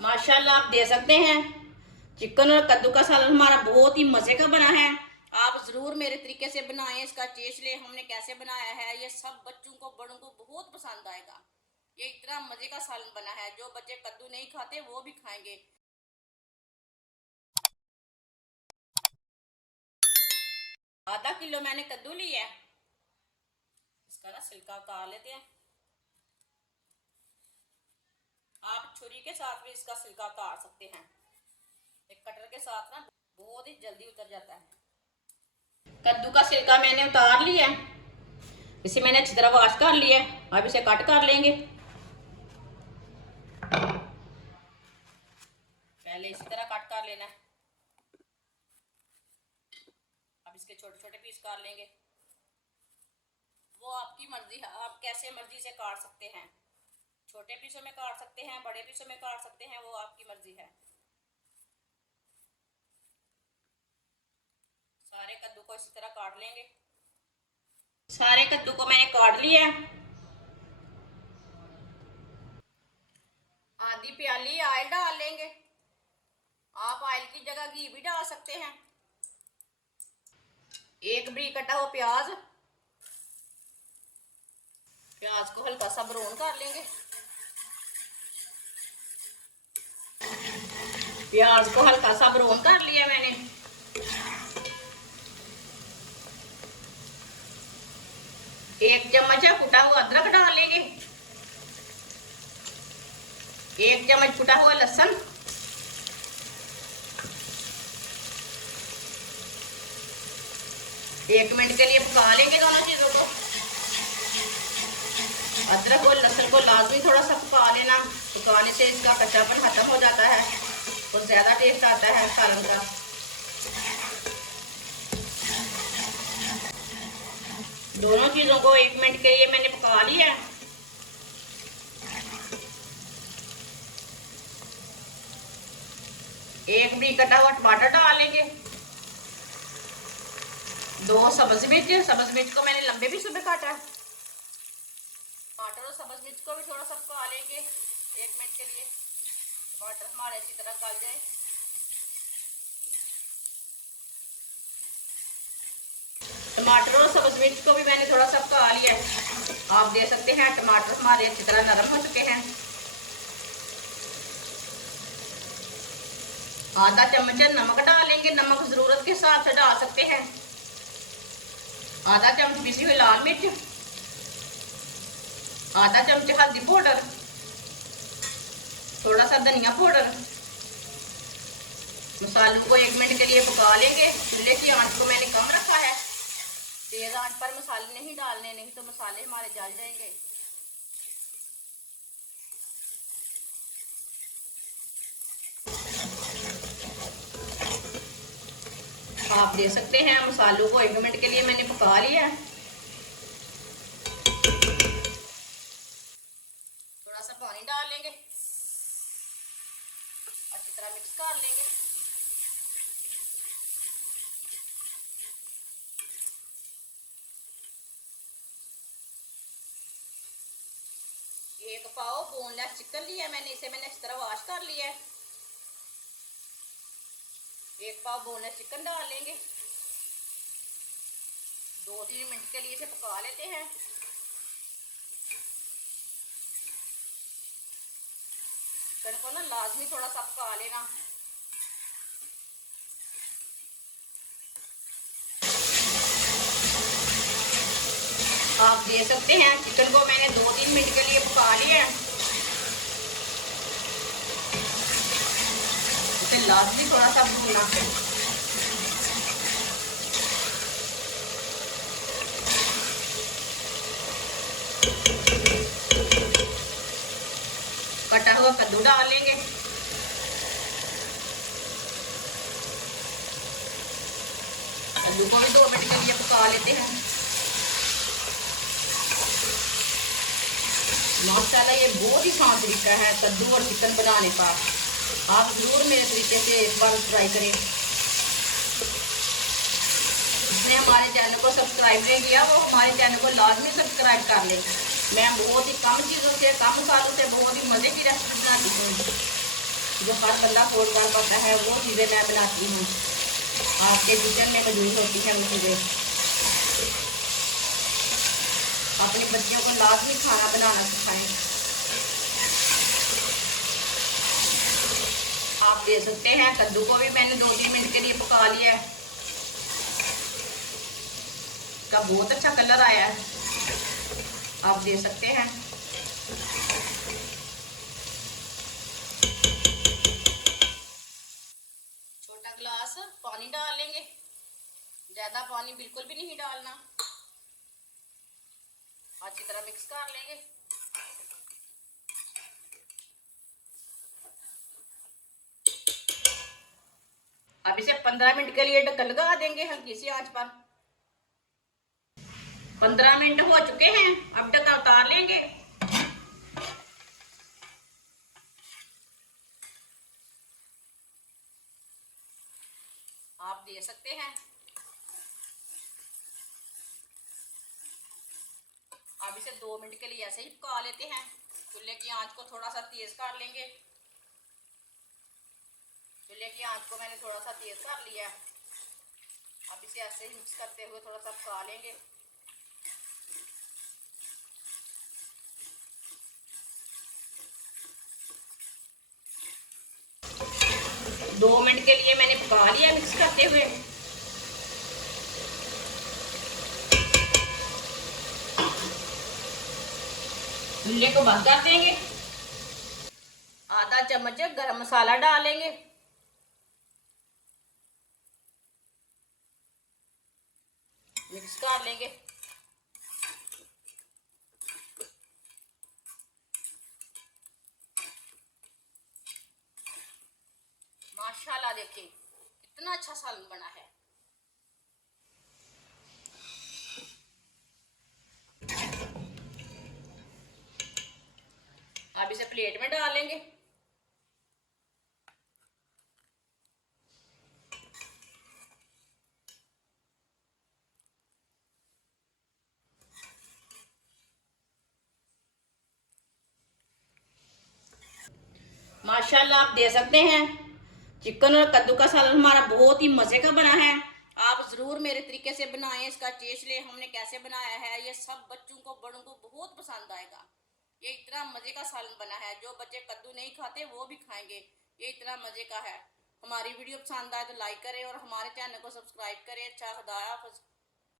माशाल्लाह आप दे सकते हैं। चिकन और कद्दू का सालन हमारा बहुत ही मज़े का बना है। आप ज़रूर मेरे तरीके से बनाएं, इसका टेस्ट लें हमने कैसे बनाया है। ये सब बच्चों को बड़ों को बहुत पसंद आएगा। ये इतना मज़े का सालन बना है, जो बच्चे कद्दू नहीं खाते वो भी खाएंगे। आधा किलो मैंने कद्दू लिया है, इसका ना छिलका उतार लेते हैं। आप छुरी के साथ भी इसका छिलका उतार सकते हैं, एक कटर के साथ ना बहुत ही जल्दी उतर जाता है। कद्दू का छिलका मैंने उतार लिया है, इसे मैंने अच्छी तरह वॉश कर लिया है। अब इसे कट कर लेंगे। पहले इसी तरह कट कर लेना है। अब इसके छोटे छोटे पीस कर लेंगे। वो आपकी मर्जी है, आप कैसे मर्जी से काट सकते हैं। छोटे पीसों में काट सकते हैं, बड़े पीसों में काट सकते हैं, वो आपकी मर्जी है। सारे कद्दू को इसी तरह काट लेंगे। सारे कद्दू को मैंने काट लिया है। आधी प्याली ऑयल डाल लेंगे। आप ऑयल की जगह घी भी डाल सकते हैं। एक बरीक कटा हुआ प्याज, प्याज को हल्का सा ब्राउन कर लेंगे। प्याज को हल्का सा ब्राउन कर लिया मैंने। एक चम्मच कुटा हुआ अदरक डाल लेंगे। एक चम्मच कुटा हुआ लहसुन। एक मिनट के लिए पका लेंगे दोनों चीजों को। अदरक और लहसुन को लाजमी थोड़ा सा पका लेना, पकाने से इसका कच्चापन खत्म हो जाता है और ज्यादा टेस्ट आता है सालन का। दोनों चीजों को एक मिनट के लिए मैंने पका लिया है। एक भी कटा हुआ टमाटर डाल लेंगे। दो सब्ज मिर्च को मैंने लंबे पीसों में काटा है। टमाटर और सब्ज मिर्च को भी थोड़ा सा पका लेंगे एक मिनट के लिए। टमाटर हमारे अच्छी तरह गल जाए। टमाटर और सब्ज मिर्च को भी मैंने थोड़ा सा पका लिया है। आप दे सकते हैं। टमाटर हमारे अच्छी तरह नरम हो चुके हैं। आधा चम्मच नमक डालेंगे, नमक जरूरत के हिसाब से डाल सकते हैं। आधा चम्मच पिसी हुई लाल मिर्च, आधा चम्मच हल्दी पाउडर, थोड़ा सा धनिया पाउडर। मसालों को एक मिनट के लिए पका लेंगे। चूल्हे की आंच को मैंने कम रखा है। तेज आंच पर मसाले नहीं डालने, नहीं तो मसाले हमारे जल जाएंगे। आप दे सकते हैं। मसालों को एक मिनट के लिए मैंने पका लिया है। थोड़ा सा पानी डाल लेंगे, अच्छी तरह मिक्स कर लेंगे। एक पाव बोनलेस चिकन लिया मैंने, इसे मैंने इस तरह वॉश कर लिया है। एक पाव बोनलेस चिकन डाल लेंगे। 2-3 मिनट के लिए इसे पका लेते हैं। चिकन को ना लाजमी थोड़ा सा पका लेना। आप दे सकते हैं। चिकन को मैंने 2-3 मिनट के लिए पका लिया है। इसे लाजमी थोड़ा सा भूनना है। कटा हुआ कद्दू डाल लेंगे। कद्दू को भी 2 मिनट के लिए पका लेते हैं। माशाल्लाह ये बहुत ही आसान तरीका है कद्दू और चिकन बनाने का। आप जरूर मेरे तरीके से एक बार ट्राई करें। जिसने हमारे चैनल को सब्सक्राइब नहीं किया वो हमारे चैनल को लाजमी सब्सक्राइब कर ले। मैं बहुत ही कम चीज़ों से, कम मसालों से बहुत ही मज़े की रेसिपी बनाती हूँ। जो हर बंदा अफोर्ड कर पाता है वो चीज़ें मैं बनाती हूँ। आपके किचन में मौजूद होती हैं वो चीज़ें। अपनी बच्चियों को लाजमी खाना बनाना सिखाएं। आप दे सकते हैं कद्दू को भी मैंने 2-3 मिनट के लिए पका लिया है। का बहुत अच्छा कलर आया है, आप दे सकते हैं। छोटा गिलास पानी डाल लेंगे, ज्यादा पानी बिल्कुल भी नहीं डालना। अच्छी तरह मिक्स कर लेंगे। अब इसे 15 मिनट के लिए ढक्कन लगा देंगे हल्की सी आंच पर। 15 मिनट हो चुके हैं, अब ढक्कन उतार लेंगे। आप दे सकते हैं। अब इसे 2 मिनट के लिए ऐसे ही पका लेते हैं। चूल्हे की आंच को थोड़ा सा तेज कर लेंगे। चूल्हे की आंच को मैंने थोड़ा सा तेज कर लिया। अब इसे ऐसे ही मिक्स करते हुए थोड़ा सा पका लेंगे। 2 मिनट के लिए मैंने पका लिया मिक्स करते हुए। चूल्हे को बंद कर देंगे। आधा चम्मच गरम मसाला डालेंगे। मिक्स कर लेंगे। माशाल्लाह देखिए कितना अच्छा सालन बना है। अब इसे प्लेट में डालेंगे। माशाल्लाह आप दे सकते हैं। चिकन और कद्दू का सालन हमारा बहुत ही मज़े का बना है। आप ज़रूर मेरे तरीके से बनाएं। इसका टेस्ट ले हमने कैसे बनाया है, ये सब बच्चों को बड़ों को बहुत पसंद आएगा। ये इतना मज़े का सालन बना है, जो बच्चे कद्दू नहीं खाते वो भी खाएंगे। ये इतना मज़े का है। हमारी वीडियो पसंद आए तो लाइक करें और हमारे चैनल को सब्सक्राइब करें। अच्छा खुदा हाफिज़।